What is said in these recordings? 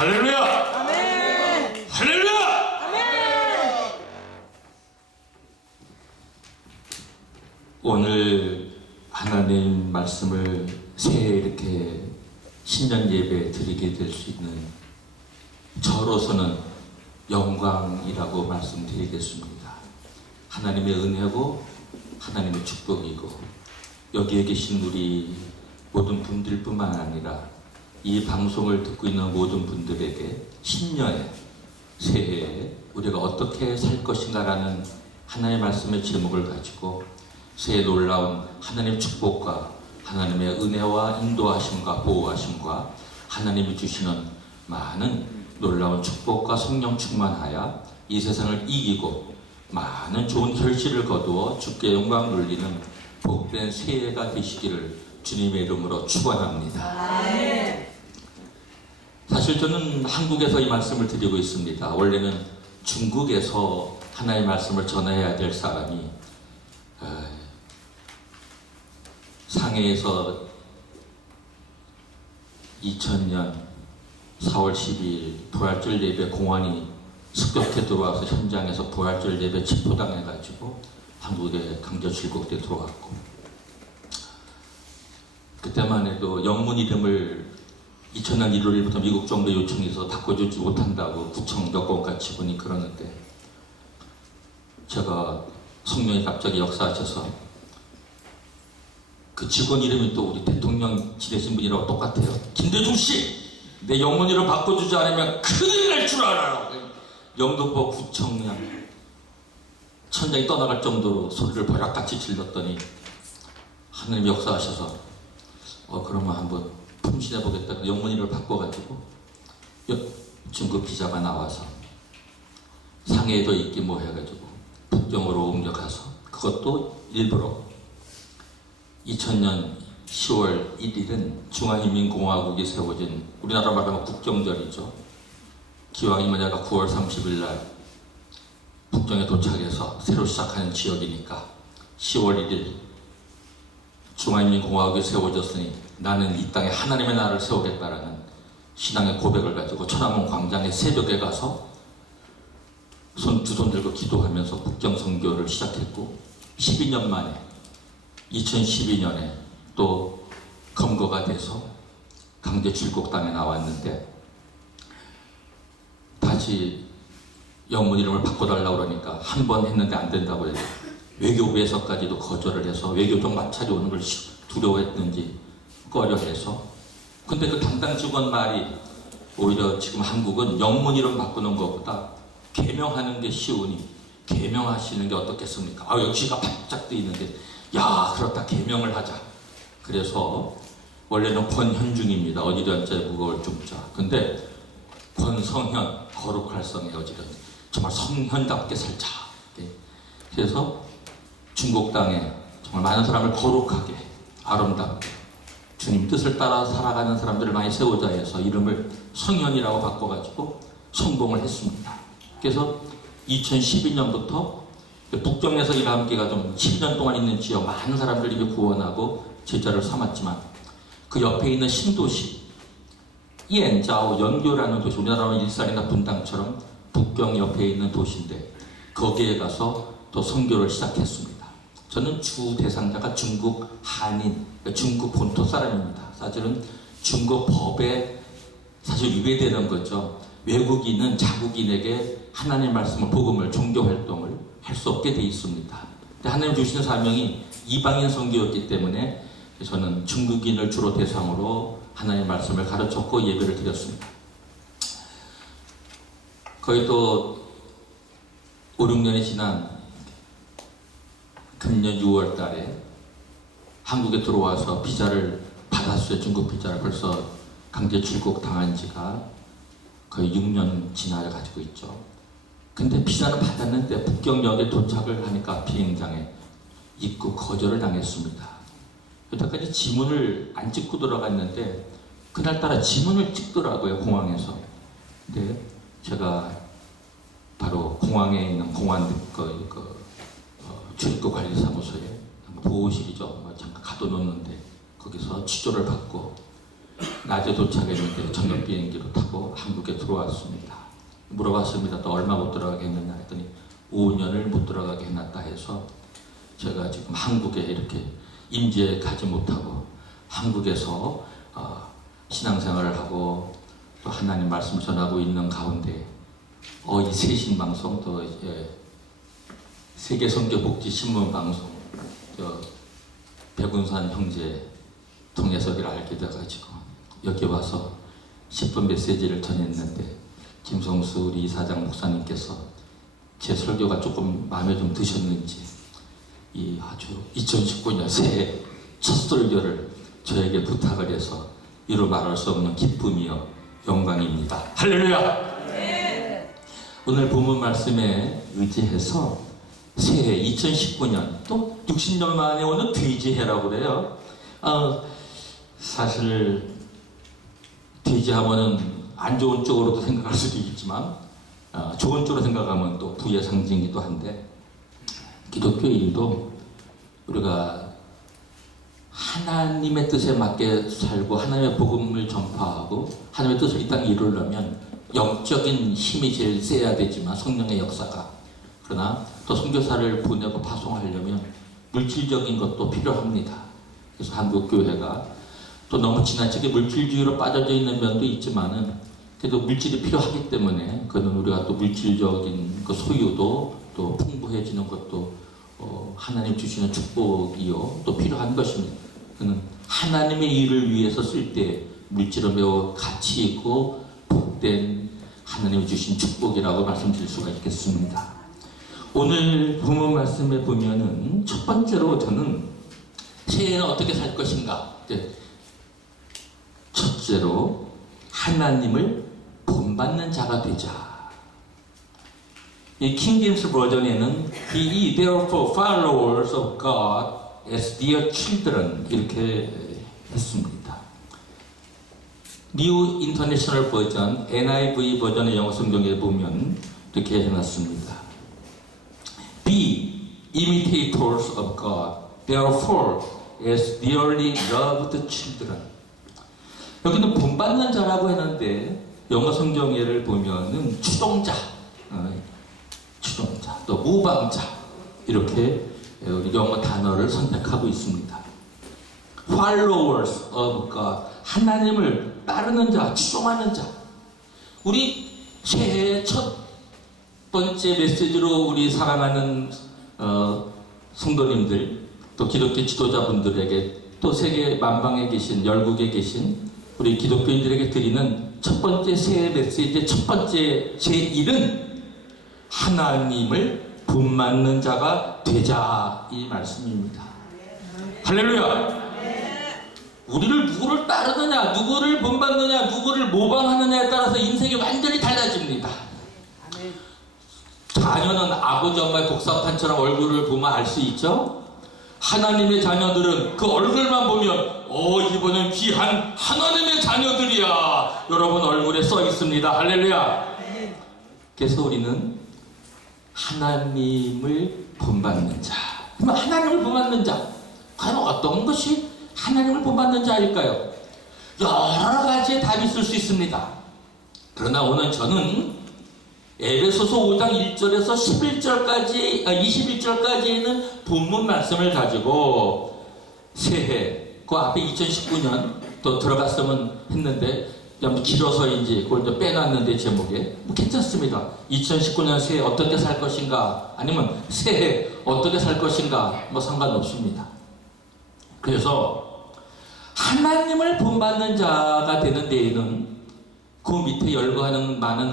할렐루야! 아멘. 할렐루야! 아멘. 오늘 하나님 말씀을 새해 이렇게 신년 예배 드리게 될 수 있는 저로서는 영광이라고 말씀드리겠습니다. 하나님의 은혜고 하나님의 축복이고 여기에 계신 우리 모든 분들뿐만 아니라 이 방송을 듣고 있는 모든 분들에게 신년에 새해에 우리가 어떻게 살 것인가라는 하나님의 말씀의 제목을 가지고 새해 놀라운 하나님의 축복과 하나님의 은혜와 인도하심과 보호하심과 하나님이 주시는 많은 놀라운 축복과 성령 충만하여 이 세상을 이기고 많은 좋은 결실을 거두어 주께 영광 돌리는 복된 새해가 되시기를 주님의 이름으로 축원합니다. 사실 저는 한국에서 이 말씀을 드리고 있습니다. 원래는 중국에서 하나님의 말씀을 전해야 될 사람이 상해에서 2000년 4월 12일 부활절 예배 공안이 습격해 들어와서 현장에서 부활절 예배 체포당해가지고 한국에 강제 출국돼 들어왔고, 그때만 해도 영문 이름을 2000년 1월 1일부터 미국 정부 요청해서 바꿔주지 못한다고 구청 여권같이 보니 그러는데, 제가 성령이 갑자기 역사하셔서 그 직원 이름이 또 우리 대통령 지내신 분이라고 똑같아요. 김대중 씨! 내 영문 이름 바꿔주지 않으면 큰일 날 줄 알아요. 영등포 구청장 천장이 떠나갈 정도로 소리를 버락같이 질렀더니 하나님 역사하셔서 그러면 한번 품신해보겠다. 영문 이름을 바꿔가지고 중국 기자가 나와서 상해에도 있기 뭐 해가지고 북경으로 옮겨가서, 그것도 일부러 2000년 10월 1일은 중화인민공화국이 세워진, 우리나라 말하면 국경절이죠. 기왕이면 내가 9월 30일 날 북경에 도착해서 새로 시작하는 지역이니까 10월 1일 중화인민공화국이 세워졌으니 나는 이 땅에 하나님의 나라를 세우겠다라는 신앙의 고백을 가지고 천안문 광장의 새벽에 가서 두 손 들고 기도하면서 북경 선교를 시작했고, 12년 만에 2012년에 또 검거가 돼서 강제 출국당에 나왔는데, 다시 영문 이름을 바꿔달라고 그러니까 한 번 했는데 안 된다고 해서 외교부에서까지도 거절을 해서 외교적 마찰이 오는 걸 두려워했는지 꺼려해서, 근데 그 담당 직원 말이 오히려 지금 한국은 영문 이름 바꾸는 것보다 개명하는 게 쉬우니 개명하시는 게 어떻겠습니까? 역시가 바짝 뜨 있는데, 야, 그렇다, 개명을 하자. 그래서 원래는 권현중입니다. 어지간자에 무거울 중자. 근데 권성현, 거룩할 성에 어지간, 정말 성현답게 살자. 그래서 중국 땅에 정말 많은 사람을 거룩하게, 아름답게 주님 뜻을 따라 살아가는 사람들을 많이 세우자 해서 이름을 성현이라고 바꿔가지고 성공을 했습니다. 그래서 2012년부터 북경에서 일하는 기가 좀 10년 동안 있는 지역 많은 사람들이 구원하고 제자를 삼았지만, 그 옆에 있는 신도시 이엔자오 연교라는 도시, 우리나라는 일산이나 분당처럼 북경 옆에 있는 도시인데 거기에 가서 또 선교를 시작했습니다. 저는 주 대상자가 중국 한인, 중국 본토 사람입니다. 사실은 중국 법에 사실 위배되는 거죠. 외국인은 자국인에게 하나님의 말씀을, 복음을, 종교 활동을 할 수 없게 돼 있습니다. 근데 하나님 주시는 사명이 이방인 선교였기 때문에 저는 중국인을 주로 대상으로 하나님의 말씀을 가르쳤고 예배를 드렸습니다. 거의 또 5, 6년이 지난 금년 6월 달에 한국에 들어와서 비자를 받았어요. 중국 비자를. 벌써 강제 출국 당한 지가 거의 6년 지나려 가지고 있죠. 근데 비자는 받았는데 북경역에 도착을 하니까 비행장에 입국 거절을 당했습니다. 여태까지 지문을 안 찍고 들어갔는데 그날따라 지문을 찍더라고요, 공항에서. 근데 제가 바로 공항에 있는 공안 출입국 관리사무소에 보호실이죠. 잠깐 가둬놓는데 거기서 취조를 받고 낮에 도착했는데 저녁 비행기로 타고 한국에 들어왔습니다. 물어봤습니다. 또 얼마 못 들어가게 했느냐 했더니 5년을 못 들어가게 해놨다 해서 제가 지금 한국에 이렇게 임지에 가지 못하고 한국에서 신앙생활을 하고 또 하나님 말씀 전하고 있는 가운데 이 세신방송 또 세계선교복지신문방송 백운산 형제 통해서를 알게 돼가지고 여기 와서 10분 메시지를 전했는데 김성수 우리 이사장 목사님께서 제 설교가 조금 마음에 좀 드셨는지 이 아주 2019년 새해 첫 설교를 저에게 부탁을 해서 이루 말할 수 없는 기쁨이요 영광입니다. 할렐루야! 네. 오늘 본문 말씀에 의지해서 새해 2019년 또 60년 만에 오는 돼지해라고 그래요. 사실 돼지하면은 안 좋은 쪽으로도 생각할 수도 있지만 좋은 쪽으로 생각하면 또 부의 상징이기도 한데 기독교인도 우리가 하나님의 뜻에 맞게 살고 하나님의 복음을 전파하고 하나님의 뜻을 이 땅에 이루려면 영적인 힘이 제일 세야 되지만 성령의 역사가 그러나 또 선교사를 보내고 파송하려면 물질적인 것도 필요합니다. 그래서 한국교회가 또 너무 지나치게 물질주의로 빠져져 있는 면도 있지만은 그래도 물질이 필요하기 때문에 그는 우리가 또 물질적인 그 소유도 또 풍부해지는 것도 하나님 주시는 축복이요 또 필요한 것입니다. 그는 하나님의 일을 위해서 쓸 때 물질은 매우 가치 있고 복된 하나님이 주신 축복이라고 말씀드릴 수가 있겠습니다. 오늘 본문 말씀에 보면은 첫 번째로 저는 새해는 어떻게 살 것인가. 첫째로 하나님을 본받는 자가 되자. 이 킹제임스 버전에는 Be ye therefore followers of God as dear children 이렇게 했습니다. 뉴 인터내셔널 버전 NIV 버전의 영어 성경에 보면 이렇게 해놨습니다. Be imitators of God, therefore as dearly loved children. 여기는 본받는 자라고 했는데 영어 성경에를 보면은 추종자, 또 무방자 이렇게 영어 단어를 선택하고 있습니다. Followers of God, 하나님을 따르는 자, 추종하는 자. 우리 새해 첫 번째 메시지로 우리 사랑하는 성도님들, 또 기독교 지도자분들에게 또 세계 만방에 계신 열국에 계신 우리 기독교인들에게 드리는 첫 번째 새해 메시지의 첫 번째 제1은 하나님을 본받는 자가 되자 이 말씀입니다. 할렐루야! 우리를 누구를 따르느냐, 누구를 본받느냐, 누구를 모방하느냐에 따라서 인생이 완전히 달라집니다. 자녀는 아버지 엄마의 복사판처럼 얼굴을 보면 알 수 있죠? 하나님의 자녀들은 그 얼굴만 보면 이번엔 귀한 하나님의 자녀들이야 여러분 얼굴에 써 있습니다. 할렐루야. 그래서 우리는 하나님을 본받는 자. 그럼 하나님을 본받는 자 과연 어떤 것이 하나님을 본받는 자일까요? 여러 가지의 답이 있을 수 있습니다. 그러나 오늘 저는 에베소서 5장 1절에서 11절까지, 21절까지 있는 본문 말씀을 가지고 새해, 그 앞에 2019년 또 들어갔으면 했는데, 좀 길어서인지 그걸 좀 빼놨는데 제목에. 괜찮습니다. 2019년 새해 어떻게 살 것인가, 아니면 새해 어떻게 살 것인가, 상관없습니다. 그래서 하나님을 본받는 자가 되는 데에는 그 밑에 열거하는 많은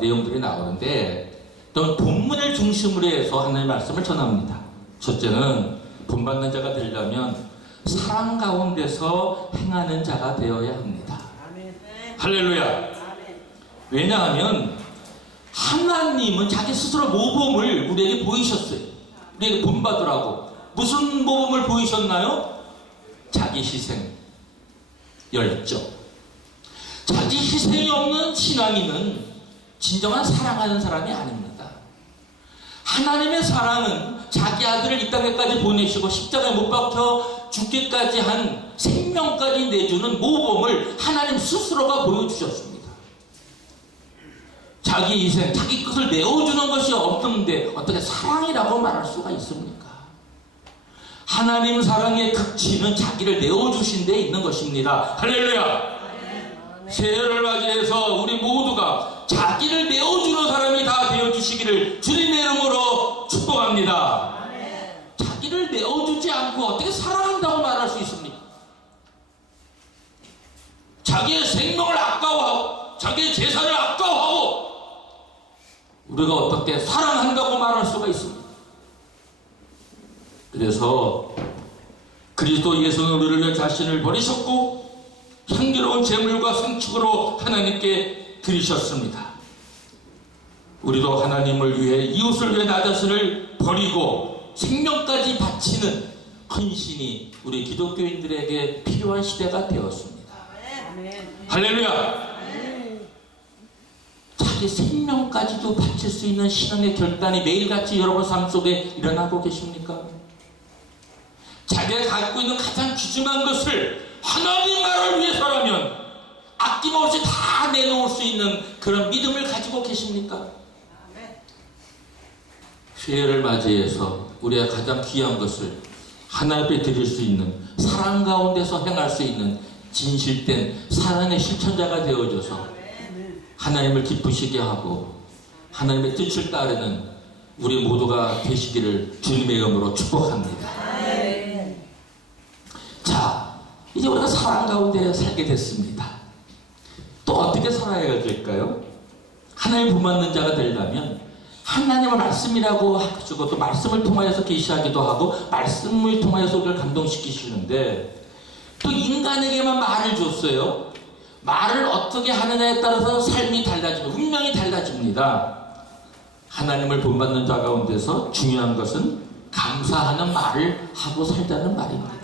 내용들이 나오는데 또 본문을 중심으로 해서 하나님의 말씀을 전합니다. 첫째는 본받는 자가 되려면 사랑 가운데서 행하는 자가 되어야 합니다. 아멘. 할렐루야. 아멘. 왜냐하면 하나님은 자기 스스로 모범을 우리에게 보이셨어요. 우리에게 본받으라고. 무슨 모범을 보이셨나요? 자기 희생, 열정. 자기 희생이 없는 신앙인은 진정한 사랑하는 사람이 아닙니다. 하나님의 사랑은 자기 아들을 이 땅에까지 보내시고 십자가에 못 박혀 죽기까지 한 생명까지 내주는 모범을 하나님 스스로가 보여주셨습니다. 자기 희생, 자기 것을 내어주는 것이 없는데 어떻게 사랑이라고 말할 수가 있습니까? 하나님 사랑의 극치는 자기를 내어주신 데 있는 것입니다. 할렐루야! 새해를 맞이해서 우리 모두가 자기를 내어주는 사람이 다 되어주시기를 주님의 이름으로 축복합니다. 자기를 내어주지 않고 어떻게 사랑한다고 말할 수 있습니까? 자기의 생명을 아까워하고 자기의 재산을 아까워하고 우리가 어떻게 사랑한다고 말할 수가 있습니까? 그래서 그리스도 예수는 우리를 위해 자신을 버리셨고 향기로운 제물과牲축으로 하나님께 드리셨습니다. 우리도 하나님을 위해 이웃을 위해 나 자신을 버리고 생명까지 바치는 헌신이 우리 기독교인들에게 필요한 시대가 되었습니다. 할렐루야! 자기 생명까지도 바칠 수 있는 신앙의 결단이 매일같이 여러분 삶 속에 일어나고 계십니까? 자기가 갖고 있는 가장 귀중한 것을 하나님 나라를 위해서라면 아낌없이 다 내놓을 수 있는 그런 믿음을 가지고 계십니까? 새해를 맞이해서 우리가 가장 귀한 것을 하나님 앞에 드릴 수 있는 사랑 가운데서 행할 수 있는 진실된 사랑의 실천자가 되어줘서 하나님을 기쁘시게 하고 하나님의 뜻을 따르는 우리 모두가 되시기를 주님의 이름으로 축복합니다. 자, 이제 우리가 사랑 가운데 살게 됐습니다. 또 어떻게 살아야 될까요? 하나님 본받는 자가 되려면 하나님의 말씀이라고 하시고 또 말씀을 통하여서 계시하기도 하고 말씀을 통하여서 우리를 감동시키시는데 또 인간에게만 말을 줬어요. 말을 어떻게 하느냐에 따라서 삶이 달라지고 운명이 달라집니다. 하나님을 본받는 자 가운데서 중요한 것은 감사하는 말을 하고 살자는 말입니다.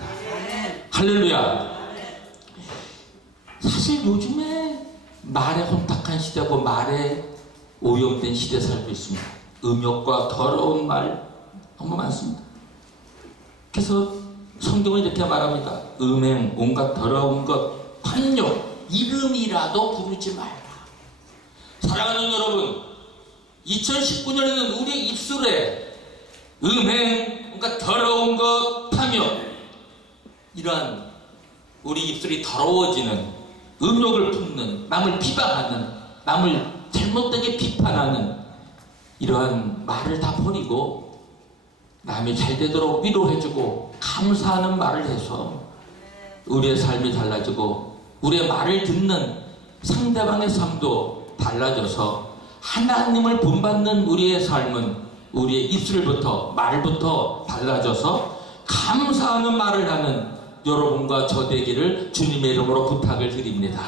할렐루야! 사실 요즘에 말에 혼탁한 시대고 말에 오염된 시대에 살고 있습니다. 음욕과 더러운 말 너무 많습니다. 그래서 성경은 이렇게 말합니다. 음행, 온갖 더러운 것, 판욕, 이름이라도 부르지 말라. 사랑하는 여러분, 2019년에는 우리 입술에 음행, 온갖 더러운 것, 판욕, 이러한 우리 입술이 더러워지는 음욕을 품는, 남을 비방하는, 남을 잘못되게 비판하는 이러한 말을 다 버리고 남이 잘 되도록 위로해주고 감사하는 말을 해서 우리의 삶이 달라지고 우리의 말을 듣는 상대방의 삶도 달라져서 하나님을 본받는 우리의 삶은 우리의 입술부터 말부터 달라져서 감사하는 말을 하는 여러분과 저 되기를 주님의 이름으로 부탁을 드립니다.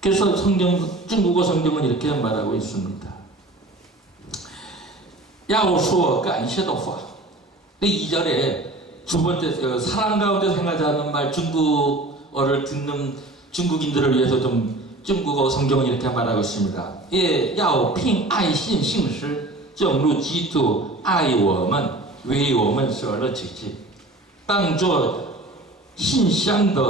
그래서 중국어 성경은 이렇게 말하고 있습니다. 要说感谢的话. 2절에 두 번째 사랑 가운데 생각하지 않는 말 중국어를 듣는 중국인들을 위해서 좀 중국어 성경은 이렇게 말하고 있습니다. 也要凭爱信信实正如基督爱我们为我们舍了己当作馨香的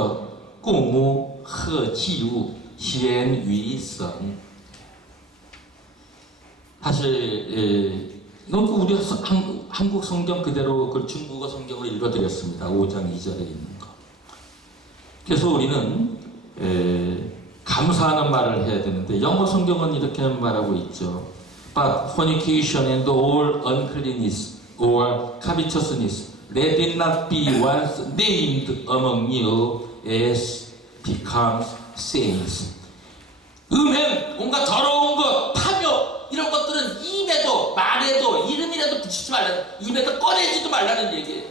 供物和祭物献于神. 사실 우리 한국 성경 그대로 그 중국어 성경을 읽어드렸습니다. 5장 2절에 있는 거. 그래서 우리는 감사하는 말을 해야 되는데 영어 성경은 이렇게 말하고 있죠. But fornication and all uncleanness or covetousness let it not be once named among you as becomes saints. 음행, 온갖 더러운 것, 탐욕 이런 것들은 입에도 말에도 이름이라도 붙이지 말라는, 입에도 꺼내지도 말라는 얘기예요.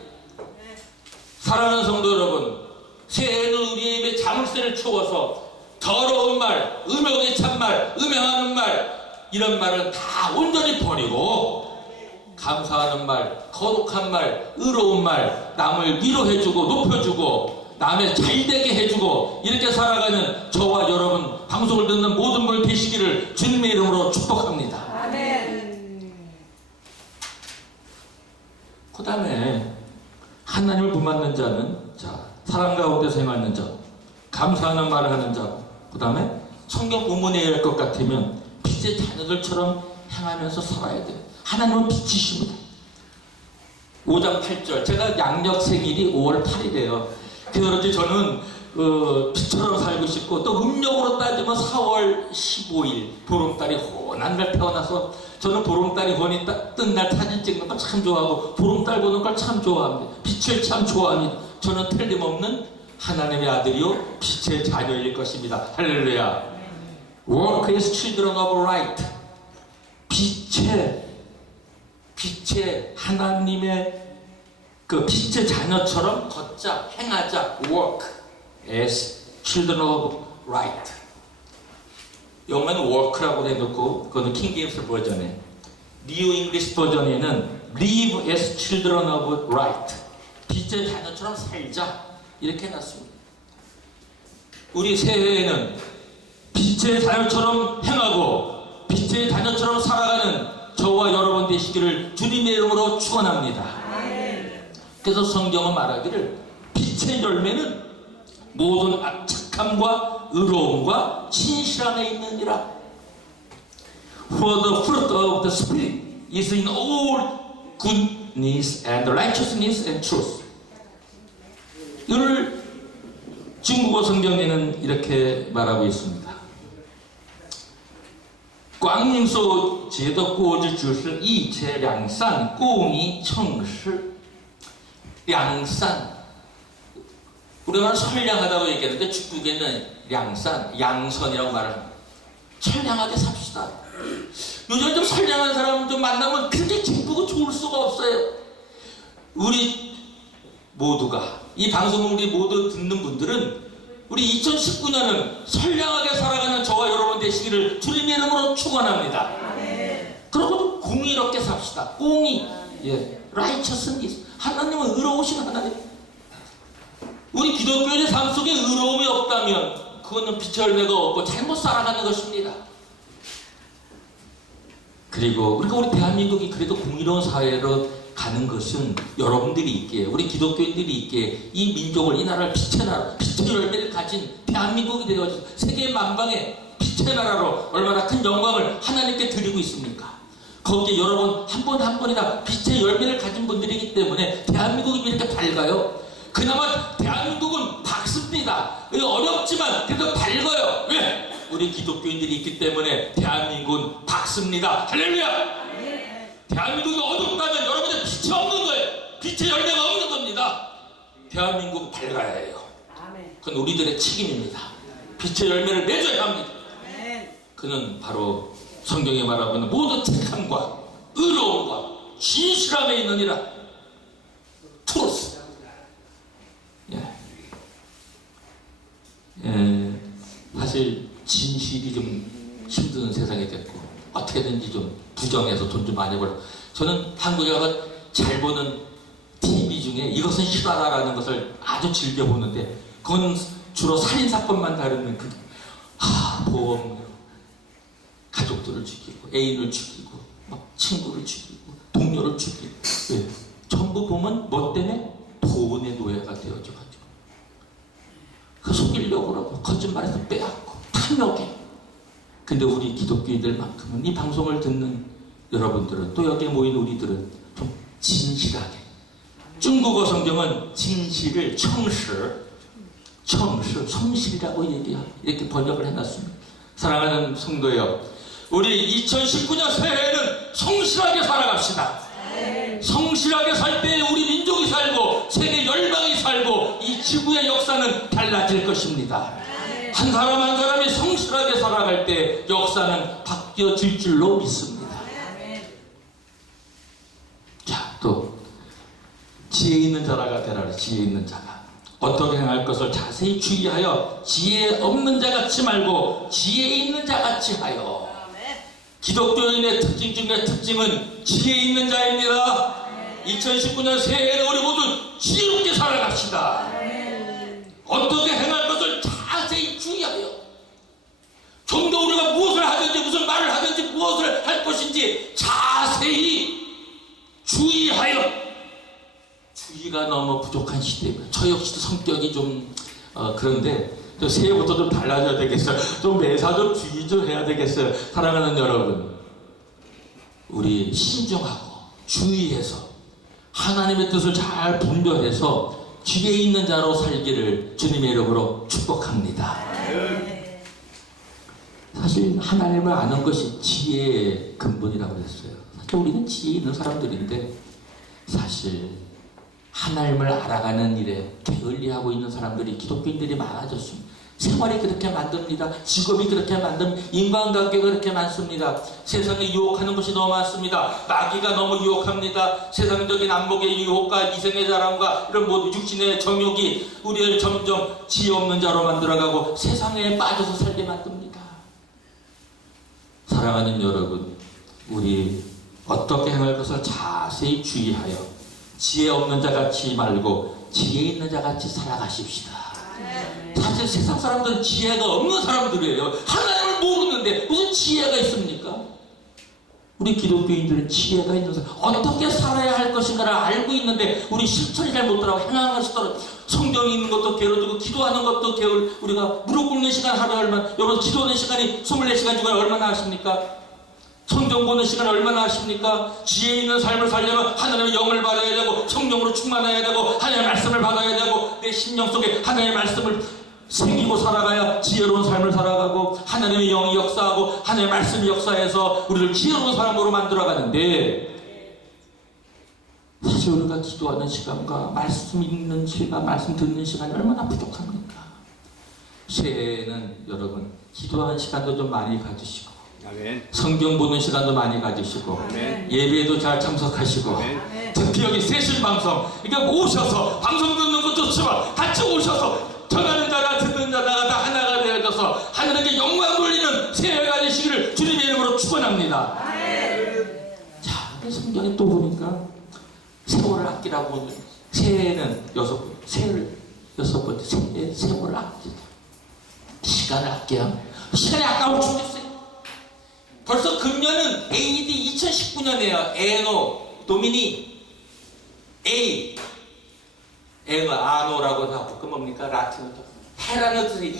사랑하는 성도 여러분, 새해에는 우리의 입에 자물쇠를 채워서 더러운 말, 음욕에 찬 말, 음행하는 말 이런 말은 다 온전히 버리고 감사하는 말, 거룩한 말, 의로운 말, 남을 위로해주고 높여주고 남의 잘되게 해주고 이렇게 살아가는 저와 여러분 방송을 듣는 모든 분 되시기를 주님의 이름으로 축복합니다. 아멘. 그 다음에 하나님을 본받는 자는 자 사랑 가운데서 행하는 자, 감사하는 말을 하는 자, 그 다음에 성경 본문에 할 것 같으면 빛의 자녀들처럼 행하면서 살아야 돼요. 하나님은 빛이십니다. 5장 8절, 제가 양력 생일이 5월 8일이에요. 그런지 저는 빛처럼 살고 싶고, 또 음력으로 따지면 4월 15일 보름달이 혼한 날 태어나서, 저는 보름달이 혼이 뜬 날 사진 찍는 걸 참 좋아하고 보름달 보는 걸 참 좋아합니다. 빛을 참 좋아합니다. 저는 틀림없는 하나님의 아들이요 빛의 자녀일 것입니다. 할렐루야. Work as children of light. 빛의 하나님의 그 빛의 자녀처럼 걷자, 행하자. Work as children of light. 영어는 work라고 해놓고, 그거는 킹제임스 버전에, 뉴 잉글리시 버전에는 live as children of light. 빛의 자녀처럼 살자, 이렇게 해놨습니다. 우리 새해에는 빛의 자녀처럼 행하고 빛의 자녀처럼 살아가는 저와 여러분 되시기를 주님의 이름으로 축원합니다. 그래서 성경은 말하기를 빛의 열매는 모든 착함과 의로움과 진실함에 있느니라. For the fruit of the Spirit is in all goodness and righteousness and truth. 이를 중국어 성경에는 이렇게 말하고 있습니다. 光明所结的果子就是一切良善、公义、诚实。良善, 우리가 선량하다고 얘기하는데 중국에는 양산, 양선이라고 말을 합니다. 선량하게 삽시다. 요즘 좀 선량한 사람 좀 만나면 굉장히 기쁘고 좋을 수가 없어요. 우리 모두가, 이 방송을 우리 모두 듣는 분들은 우리 2019년은 선량하게 살아가는 저와 여러분 되시기를 주님의 이름으로 축원합니다. 그리고 좀 공의롭게 삽시다. 공의, righteousness. 하나님은 의로우신 하나님. 우리 기독교인의 삶 속에 의로움이 없다면 그거는 빛의 열매가 없고 잘못 살아가는 것입니다. 그리고 우리 대한민국이 그래도 공의로운 사회로 가는 것은 여러분들이 있기에, 우리 기독교인들이 있기에 이 민족을, 이 나라를 빛의 나라, 빛의 열매를 가진 대한민국이 되어서 세계 만방에 빛의 나라로 얼마나 큰 영광을 하나님께 드리고 있습니까? 거기에 여러분 한 분 한 분이 다 빛의 열매를 가진 분들이기 때문에 대한민국이 이렇게 밝아요. 그나마 대한민국은 밝습니다. 어렵지만 그래도 밝아요. 왜? 우리 기독교인들이 있기 때문에 대한민국은 밝습니다. 할렐루야! 대한민국이 어둡다면 여러분들 빛이 없는 거예요. 빛의 열매가 없는 겁니다. 대한민국은 밝아야 해요. 그건 우리들의 책임입니다. 빛의 열매를 맺어야 합니다. 그는 바로 성경에 말하고 있는 모든 착함과 의로움과 진실함에 있느니라. 트루스. 사실 진실이 좀 힘든 세상이 됐고 어떻게든지 좀 부정해서 돈 좀 많이 벌어. 저는 한국에 가서 잘 보는 TV 중에 이것은 실화다라는 것을 아주 즐겨 보는데, 그건 주로 살인사건만 다루는 보험, 가족들을 죽이고 애인을 죽이고 막 친구를 죽이고 동료를 죽이고. 왜? 전부 보면 뭐 때문에? 돈의 노예가 되어져가지고 그 속이려고 그러고 거짓말해서 빼앗고 탐욕에. 근데 우리 기독교인들만큼은, 이 방송을 듣는 여러분들은, 또 여기에 모인 우리들은 좀 진실하게, 중국어 성경은 진실을 성실이라고 이렇게 번역을 해놨습니다. 사랑하는 성도여, 우리 2019년 새해에는 성실하게 살아갑시다. 성실하게 살 때 우리 민족이 살고 세계 열방이 살고 이 지구의 역사는 달라질 것입니다. 한 사람 한 사람이 성실하게 살아갈 때 역사는 바뀌어질 줄로 믿습니다. 자, 또 지혜 있는 자라가 되라. 지혜 있는 자가 어떻게 행할 것을 자세히 주의하여 지혜 없는 자 같이 말고 지혜 있는 자 같이 하여. 기독교인의 특징 중에 특징은 지혜 있는 자입니다. 2019년 새해에는 우리 모두 지혜롭게 살아갑시다. 어떻게 행할 것을 자세히 주의하여, 좀 더 우리가 무엇을 하든지 무슨 말을 하든지 무엇을 할 것인지 자세히 주의하여. 주의 주의가 너무 부족한 시대고요. 저 역시도 성격이 좀 그런데 또 새해부터 좀 달라져야 되겠어요. 좀 매사 좀 주의 좀 해야 되겠어요. 사랑하는 여러분, 우리 신중하고 주의해서 하나님의 뜻을 잘 분별해서 지혜 있는 자로 살기를 주님의 이름으로 축복합니다. 사실 하나님을 아는 것이 지혜의 근본이라고 했어요. 사실 우리는 지혜 있는 사람들인데 사실 하나님을 알아가는 일에 게을리하고 있는 사람들이 기독교인들이 많아졌습니다. 생활이 그렇게 만듭니다. 직업이 그렇게 만듭니다. 인간관계가 그렇게 많습니다. 세상에 유혹하는 것이 너무 많습니다. 마귀가 너무 유혹합니다. 세상적인 안목의 유혹과 이생의 자랑과 이런 모든 육신의 정욕이 우리를 점점 지혜 없는 자로 만들어가고 세상에 빠져서 살게 만듭니다. 사랑하는 여러분, 우리 어떻게 행할 것을 자세히 주의하여 지혜 없는 자같이 말고 지혜 있는 자같이 살아가십시다. 사실 세상 사람들은 지혜가 없는 사람들이에요. 하나님을 모르는데 무슨 지혜가 있습니까? 우리 기독교인들은 지혜가 있는 사람, 어떻게 살아야 할 것인가를 알고 있는데 우리 실천이 잘 못하고 행하는 것이 떨어져. 성경이 있는 것도 게으르고 기도하는 것도 게으르. 우리가 무릎 꿇는 시간 하루에 얼마나, 여러분 기도하는 시간이 24시간 중에 얼마나 하십니까? 성경 보는 시간 얼마나 하십니까? 지혜 있는 삶을 살려면 하나님의 영을 받아야 되고 성령으로 충만해야 되고 하나님의 말씀을 받아야 되고 내 심령 속에 하나님의 말씀을 새기고 살아가야 지혜로운 삶을 살아가고 하나님의 영이 역사하고 하나님의 말씀이 역사해서 우리를 지혜로운 사람으로 만들어가는데, 사실 우리가 기도하는 시간과 말씀 읽는 시간, 말씀 듣는 시간이 얼마나 부족합니까? 새해에는 여러분 기도하는 시간도 좀 많이 가지시고 아멘. 성경 보는 시간도 많이 가지시고 아멘. 예배에도 잘 참석하시고 아멘. 특히 여기 세신방송 그러니까 오셔서 방송 듣는 것도 좋지만 같이 오셔서 전하는 자나 듣는 자가 다 하나가 되어져서 하나님께 영광 돌리는 새해가 되시기를 주님의 이름으로 축원합니다. 자, 성경에 또 보니까 세월을 아끼라고 오늘 새해는 새해를 여섯 번째 세월을 아끼자. 시간을 아껴야 합니다. 시간이 아까워 죽겠어요. 벌써 금년은 AD 2019년이에요. 에노 도미니 에노 아노라고 하고 그 뭡니까? 라틴어로 해라는 뜻의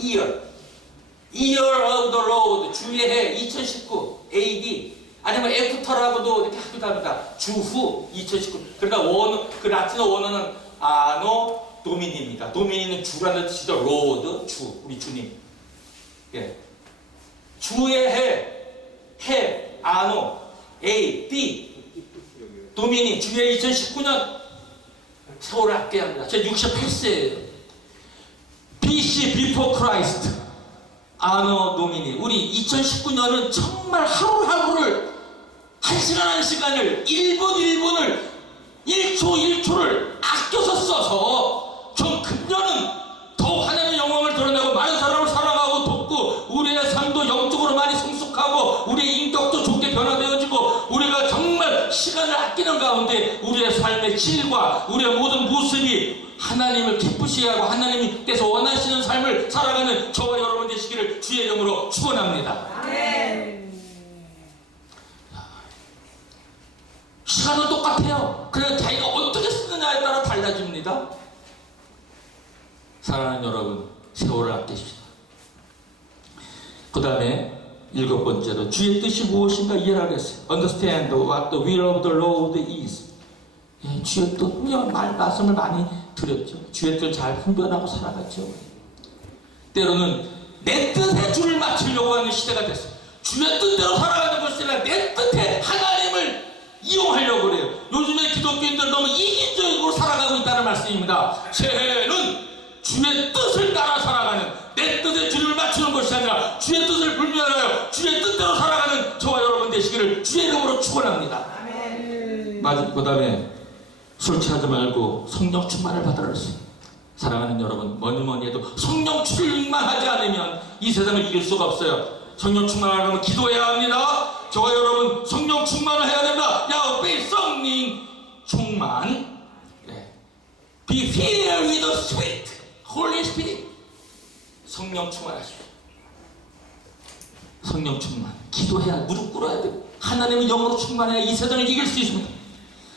Year of the Lord, 주의 해 2019 AD 아니면 애프터라고도 이렇게 하기도 합니다. 주후 2019. 그러니까 그 라틴어 원어는 아노 도미니입니다. 도미니는 주라는 뜻이죠. 로드 주, 우리 주님. 예. 주의 해, 아노, A, B, 도미니, 주의 2019년 세월을 아껴야 합니다. 저 68세예요. BC, Before Christ, 아노, 도미니. 우리 2019년은 정말 하루하루를, 한 시간을, 1분을, 1초를 아껴서 써서 좀 금년은 더 하나님의 영광을 드러내고 많은 사람을 사랑하고 돕고 우리의 삶도 영적으로 많이 성숙하고 우리의 인격도 좋게 변화되어지고 우리가 정말 시간을 아끼는 가운데 우리의 삶의 질과 우리의 모든 모습이 하나님을 기쁘시게 하고 하나님께서 원하시는 삶을 살아가는 저와 여러분 되시기를 주의 이름으로 축원합니다. 시간은 똑같아요. 그래서 자기가 어떻게 쓰느냐에 따라 달라집니다. 사랑하는 여러분, 세월을 아끼십시다. 그 다음에 7번째로 주의 뜻이 무엇인가 이해하라 했어요. Understand what the will of the Lord is. 예, 주의 뜻, 말씀을 많이 드렸죠. 주의 뜻을 잘 분별하고 살아갔죠. 때로는 내 뜻에 줄을 맞추려고 하는 시대가 됐어요. 주의 뜻대로 살아가는 것이 아니라 내 뜻에 하나님을 이용하려고 그래요. 요즘에 기독교인들 너무 이기적으로 살아가고 있다는 말씀입니다. 새해는 주의 뜻을 따라 살아가는, 내 뜻에 주님을 맞추는 것이 아니라 주의 뜻을 분별하여 주의 뜻대로 살아가는 저와 여러분 되시기를 주의 이름으로 축원합니다. 그 다음에 술 취하지 말고 성령 충만을 받으라 그랬어요. 사랑하는 여러분, 뭐니 해도 성령 충만하지 않으면 이 세상을 이길 수가 없어요. 성령 충만하려면 기도해야 합니다. 저와 여러분 성령 충만을 해야 됩니다. 야외 성령 충만, be filled with the Spirit, Holy Spirit. 성령 충만하십시오. 성령 충만. 기도해야, 무릎 꿇어야 돼요. 하나님의 영으로 충만해야 이 세상을 이길 수 있습니다.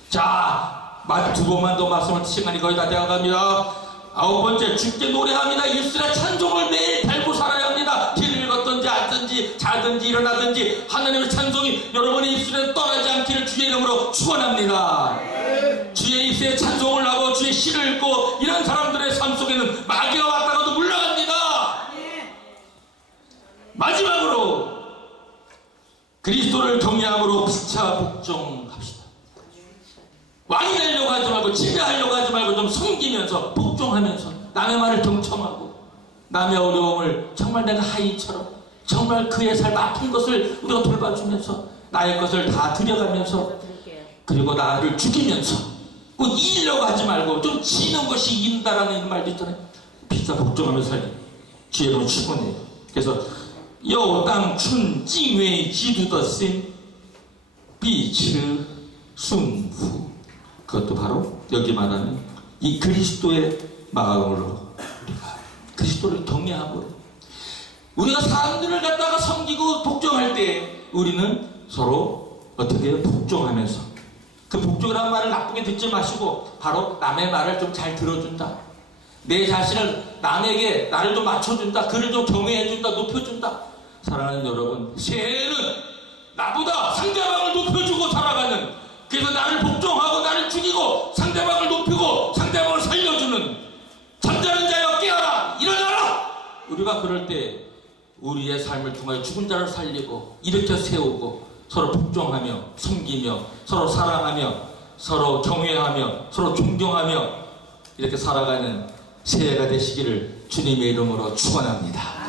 자, 두 번만 더 말씀할 시간이 거의 다 되어갑니다. 9번째, 주께 노래합니다. 입술에 찬송을 매일 달고 살아야 합니다. 길을 걷든지 앉든지 자든지 일어나든지 하나님의 찬송이 여러분의 입술에 떠나지 않기를 주의 이름으로 축원합니다. 주의 입술에 찬송을 하고 주의 시를 읽고 이런 사람들의 삶 속에는 마귀가 왔다가도 물러갑니다. 마지막으로 그리스도를 경외함으로 피차 복종합시다. 왕이 되려고 하지 말고 지배하려고 하지 말고 좀 섬기면서 복종하면서 남의 말을 경청하고 남의 어려움을 정말 내가 하인처럼 정말 그의 삶 아픈 것을 우리가 돌봐주면서 나의 것을 다 드려가면서 그리고 나를 죽이면서 뭐 이기려고 하지 말고 좀 지는 것이 이긴다라는 말도 있잖아요. 피차 복종하면서 살기 주의 이름으로 축원해요. 그래서 又当存敬畏基督的心，彼此顺服. 그것도 바로 여기 말하는 이 그리스도의 마음으로 우리가 그리스도를 경외함으로 우리가 사람들을 갖다가 섬기고 복종할 때 우리는 서로 어떻게 해요? 복종하면서 그 복종이라는 말을 나쁘게 듣지 마시고 바로 남의 말을 좀 잘 들어준다. 내 자신을 남에게 나를 좀 맞춰준다. 그를 좀 경외해준다. 높여준다. 사랑하는 여러분, 새해는 나보다 상대방을 높여주고 살아가는, 그래서 나를 복종하고 나를 죽이고 상대방을 높이고 상대방을 살려주는 잠자는 자여 깨어라 일어나라. 우리가 그럴 때 우리의 삶을 통하여 죽은 자를 살리고 일으켜 세우고 서로 복종하며 섬기며 서로 사랑하며 서로 경외하며 서로 존경하며 이렇게 살아가는 새해가 되시기를 주님의 이름으로 축원합니다.